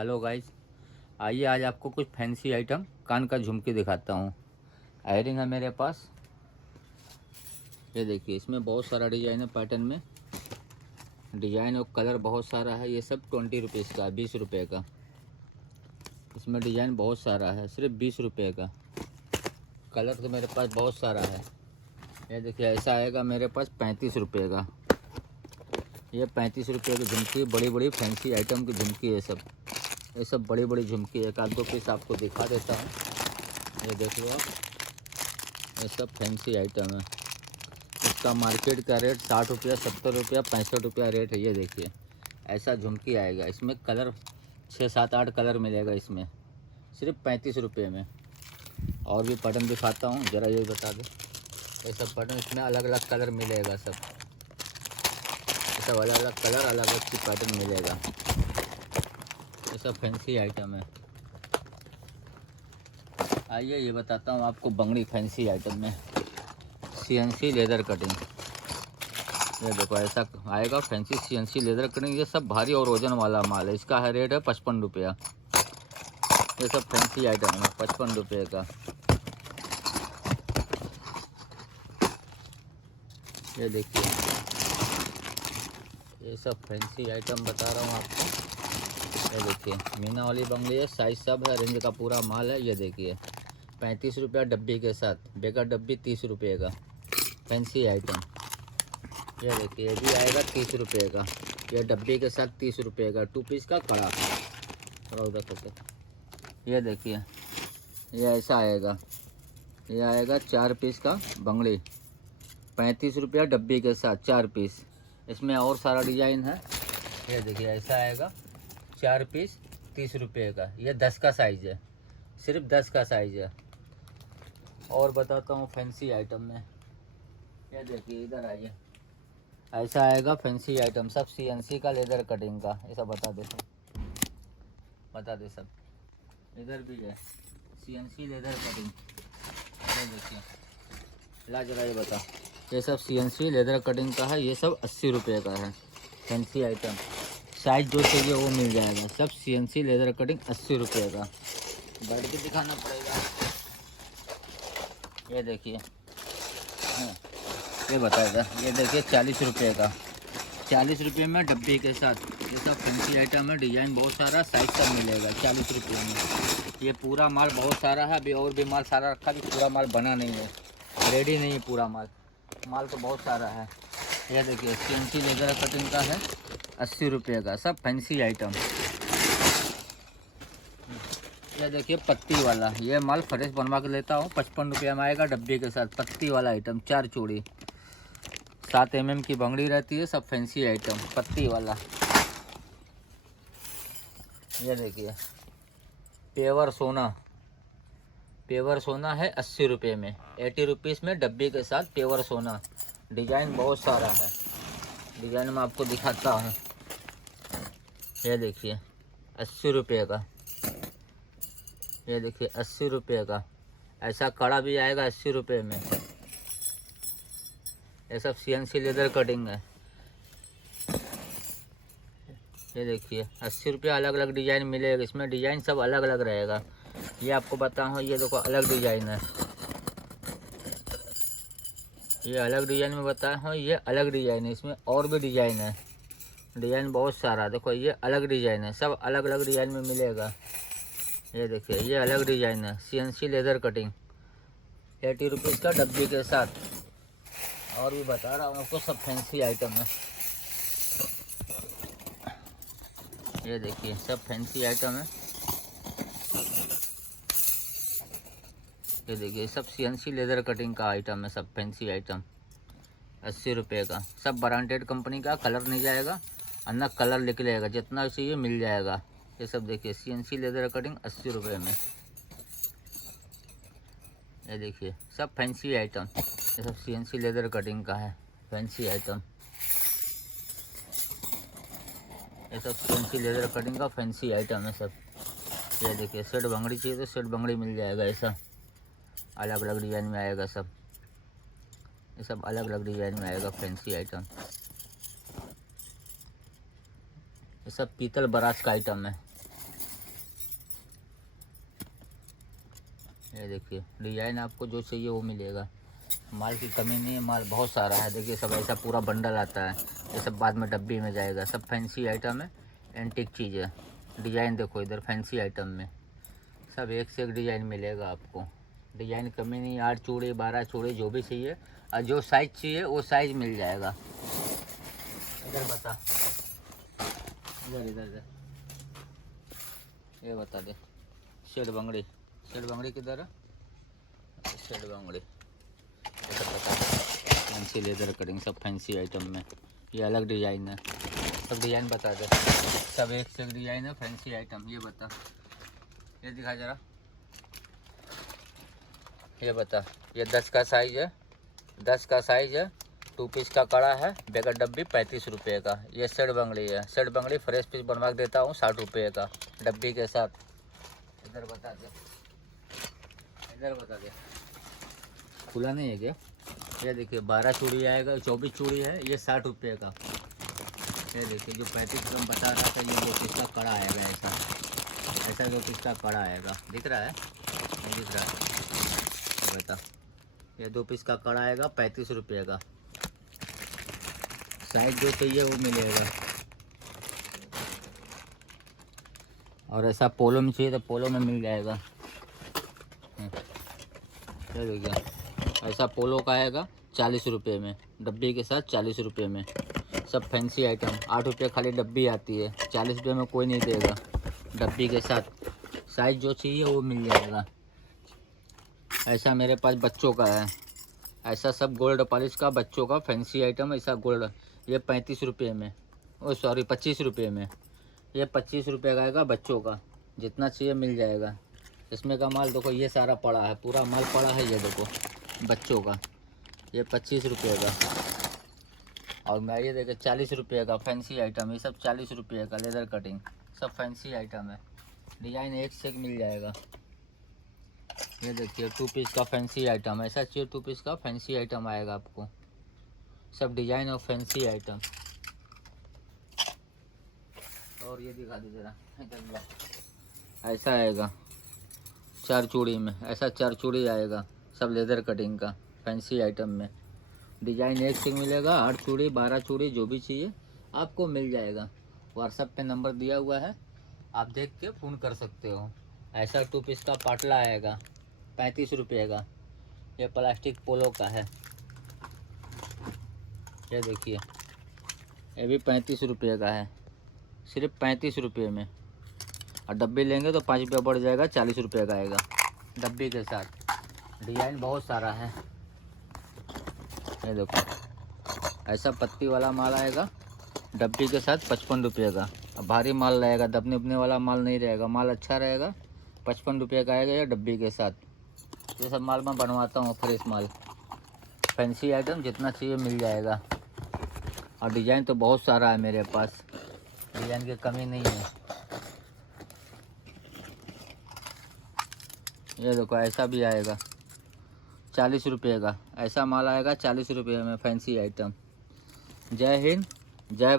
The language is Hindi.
हेलो गाइस, आइए आज आपको कुछ फैंसी आइटम कान का झुमकी दिखाता हूँ। एयरिंग है मेरे पास, ये देखिए। इसमें बहुत सारा डिज़ाइन है, पैटर्न में डिज़ाइन और कलर बहुत सारा है। ये सब 20 रुपीज़ का, 20 रुपये का। इसमें डिज़ाइन बहुत सारा है, सिर्फ 20 रुपये का। कलर तो मेरे पास बहुत सारा है। ये देखिए, ऐसा आएगा मेरे पास 35 रुपये का। ये 35 रुपये की झुमकी, बड़ी बड़ी फैंसी आइटम की झुमकी है सब। ये सब बड़ी बड़ी झुमकी, एक आध दो पीस आपको दिखा देता हूँ। ये देख लो आप, ये सब फैंसी आइटम है। इसका मार्केट का रेट 60 रुपया, 70 रुपया, 65 रुपया रेट है। ये देखिए, ऐसा झुमकी आएगा। इसमें कलर 6, 7, 8 कलर मिलेगा इसमें, सिर्फ 35 रुपये में। और भी पैटर्न दिखाता हूँ, ज़रा ये बता दो। ये सब पैटर्न, इसमें अलग अलग कलर मिलेगा सब। ये सब अलग अलग कलर, अलग अलग की पैटर्न मिलेगा। ये सब फैंसी आइटम है। आइए ये बताता हूँ आपको बंगड़ी फैंसी आइटम में, CNC लेदर कटिंग। ये देखो, ऐसा आएगा फैंसी CNC लेदर कटिंग। ये सब भारी और वजन वाला माल है। इसका है रेट है 55 रुपया। ये सब फैंसी आइटम है, 55 रुपये का। ये देखिए, ये सब फैंसी आइटम बता रहा हूँ आपको। ये देखिए, मीना वाली बंगड़ी है, साइज सब है, रेंज का पूरा माल है। ये देखिए, 35 रुपया डब्बी के साथ, बेकार डब्बी 30 रुपये का फैंसी आइटम। ये देखिए, ये भी आएगा 30 रुपये का। ये डब्बे के साथ 30 रुपये का, 2 पीस का कड़ा। थोड़ा उधर करके, ये देखिए, ये ऐसा आएगा। ये आएगा 4 पीस का बंगड़ी, 35 रुपया डब्बे के साथ 4 पीस। इसमें और सारा डिजाइन है। ये देखिए, ऐसा आएगा 4 पीस 30 रुपये का। ये 10 का साइज़ है, सिर्फ 10 का साइज़ है। और बताता हूँ फैंसी आइटम में। ये देखिए, इधर आइए, ऐसा आएगा फैंसी आइटम, सब CNC का लेदर कटिंग का। ये सब बता दे सब। इधर भी है CNC लेदर कटिंग। ये देखिए, ला जरा ये बता। ये सब CNC लेदर कटिंग का है। ये सब 80 रुपये का है फैंसी आइटम। साइज जो चाहिए वो मिल जाएगा। सब CNC लेदर कटिंग 80 रुपये का। बैठ के दिखाना पड़ेगा। ये देखिए, ये बताएगा। ये देखिए, 40 रुपये का, 40 रुपये में डब्बे के साथ। ये सब फैंसी आइटम है, डिज़ाइन बहुत सारा, साइज सब मिलेगा 40 रुपये में। ये पूरा माल बहुत सारा है, अभी और भी माल सारा रखा, भी पूरा माल बना नहीं है, रेडी नहीं है पूरा माल तो बहुत सारा है। ये देखिए, CNC लेदर कटिंग का है, 80 रुपये का, सब फैंसी आइटम। ये देखिए, पत्ती वाला, ये माल फ्रेश बनवा के लेता हूँ, 55 रुपये में आएगा डब्बे के साथ। पत्ती वाला आइटम, 4 चूड़ी, 7 mm की बंगड़ी रहती है, सब फैंसी आइटम, पत्ती वाला। ये देखिए, पेवर सोना है 80 रुपये में, 80 रुपीज़ में डब्बे के साथ पेवर सोना। डिज़ाइन बहुत सारा है, डिज़ाइन में आपको दिखाता हूँ। ये देखिए, 80 रुपये का। ये देखिए, 80 रुपये का। ऐसा कड़ा भी आएगा 80 रुपये में। ये सब CNC लेदर कटिंग है। ये देखिए, 80 रुपये, अलग अलग डिज़ाइन मिलेगा इसमें। डिज़ाइन सब अलग अलग रहेगा। ये आपको बताऊँ, ये देखो अलग डिज़ाइन है। ये अलग डिज़ाइन में बताया हूँ, ये अलग डिज़ाइन है। इसमें और भी डिज़ाइन है, डिज़ाइन बहुत सारा। देखो, ये अलग डिज़ाइन है, सब अलग अलग डिज़ाइन में मिलेगा। ये देखिए, ये अलग डिज़ाइन है, CNC लेदर कटिंग, 80 रुपीज़ का डब्बे के साथ। और भी बता रहा हूँ आपको, सब फैंसी आइटम है। ये देखिए, सब फैंसी आइटम है। ये देखिए, सब CNC लेदर कटिंग का आइटम है, सब फैंसी आइटम, 80 रुपये का। सब ब्रांडेड कंपनी का, कलर नहीं जाएगा, अंदर कलर निकलेगा, जितना चाहिए मिल जाएगा। ये सब देखिए, CNC लेदर कटिंग 80 रुपये में। ये देखिए, सब फैंसी आइटम, ये सब CNC लेदर कटिंग का है, फैंसी आइटम। ये सब CNC लेदर कटिंग का फैंसी आइटम है सब। ये देखिए, सेट बंगड़ी चाहिए तो सेट बंगड़ी मिल जाएगा। ऐसा अलग अलग डिज़ाइन में आएगा सब। ये सब अलग अलग डिज़ाइन में आएगा फैंसी आइटम। ये सब पीतल बरास का आइटम है। ये देखिए डिजाइन आपको जो चाहिए वो मिलेगा। माल की कमी नहीं है, माल बहुत सारा है। देखिए सब ऐसा पूरा बंडल आता है, ये सब बाद में डब्बी में जाएगा। सब फैंसी आइटम है, एंटीक चीज़ है। डिज़ाइन देखो इधर फैंसी आइटम में सब एक से एक डिज़ाइन मिलेगा आपको। डिज़ाइन कमी नहीं, 8 चूड़ी 12 चूड़ी जो भी चाहिए और जो साइज़ चाहिए वो साइज़ मिल जाएगा। इधर बता, इधर इधर इधर ये बता दे। शेड बंगड़ी, शेड बंगड़ी किधर है? शेड बंगड़ी इधर बता दे। फैंसी लेदर कटिंग सब फैंसी आइटम में, ये अलग डिज़ाइन है। सब डिज़ाइन बता दे, सब एक से एक डिज़ाइन है फैंसी आइटम। ये बता, ये दिखा जरा, ये बता। ये 10 का साइज़ है, 10 का साइज़ है। 2 पीस का कड़ा है, बेगर डब्बी 35 रुपये का। ये सेट बंगड़ी है, सेट बंगड़ी फ्रेश पीस बनवा के देता हूँ 60 रुपये का डब्बी के साथ। इधर बता दे, इधर बता दे, खुला नहीं है क्या? ये देखिए 12 चूड़ी आएगा, 24 चूड़ी है, ये 60 रुपये का। ये देखिए जो 35 ग्राम बता रहा था, ये 2 पीस का कड़ा आएगा। ऐसा ऐसा 2 पीस का कड़ा आएगा, दिख रहा है? नहीं दिख रहा है? बता, ये 2 पीस का कड़ा आएगा 35 रुपये का। साइज जो चाहिए वो मिलेगा। और ऐसा पोलो में चाहिए तो पोलो में मिल जाएगा। ये देखिए ऐसा पोलो का आएगा 40 रुपये में, डब्बी के साथ 40 रुपये में। सब फैंसी आइटम, 8 रुपये खाली डब्बी आती है, 40 रुपये में कोई नहीं देगा डब्बी के साथ। साइज जो चाहिए वो मिल जाएगा। ऐसा मेरे पास बच्चों का है, ऐसा सब गोल्ड पॉलिश का बच्चों का फैंसी आइटम। ऐसा गोल्ड, ये 35 रुपये में, ओ सॉरी 25 रुपये में। ये 25 रुपये का आएगा बच्चों का, जितना चाहिए मिल जाएगा। इसमें का माल देखो, ये सारा पड़ा है, पूरा माल पड़ा है। ये देखो बच्चों का, ये 25 रुपये का। और मैं ये देखे 40 रुपये का फैंसी आइटम। ये सब 40 रुपये का लेदर कटिंग, सब फैंसी आइटम है। डिज़ाइन एक से एक मिल जाएगा। ये देखिए 2 पीस का फैंसी आइटम, ऐसा चाहिए 2 पीस का फैंसी आइटम आएगा आपको। सब डिज़ाइन और फैंसी आइटम। और ये दिखा दे जरा, ऐसा आएगा 4 चूड़ी में, ऐसा 4 चूड़ी आएगा, सब लेदर कटिंग का फैंसी आइटम में। डिज़ाइन एक से मिलेगा, 8 चूड़ी 12 चूड़ी जो भी चाहिए आपको मिल जाएगा। व्हाट्सएप पे नंबर दिया हुआ है, आप देख के फ़ोन कर सकते हो। ऐसा 2 पीस का पाटला आएगा 35 रुपये का। ये प्लास्टिक पोलो का है, ये देखिए ये भी 35 रुपये का है, सिर्फ 35 रुपये में। और डब्बी लेंगे तो 5 रुपया बढ़ जाएगा, 40 रुपये का आएगा डब्बी के साथ। डिज़ाइन बहुत सारा है। ये देखो ऐसा पत्ती वाला माल आएगा डब्बी के साथ 55 रुपये का। अब भारी माल रहेगा, दबने उपने वाला माल नहीं रहेगा, माल अच्छा रहेगा। 55 रुपये का आएगा ये डब्बी के साथ। ये सब माल मैं बनवाता हूँ, फ्रेश माल। फैंसी आइटम जितना चाहिए मिल जाएगा। और डिज़ाइन तो बहुत सारा है मेरे पास, डिज़ाइन की कमी नहीं है। ये देखो ऐसा भी आएगा 40 रुपये का, ऐसा माल आएगा 40 रुपये में फैंसी आइटम। जय हिंद, जय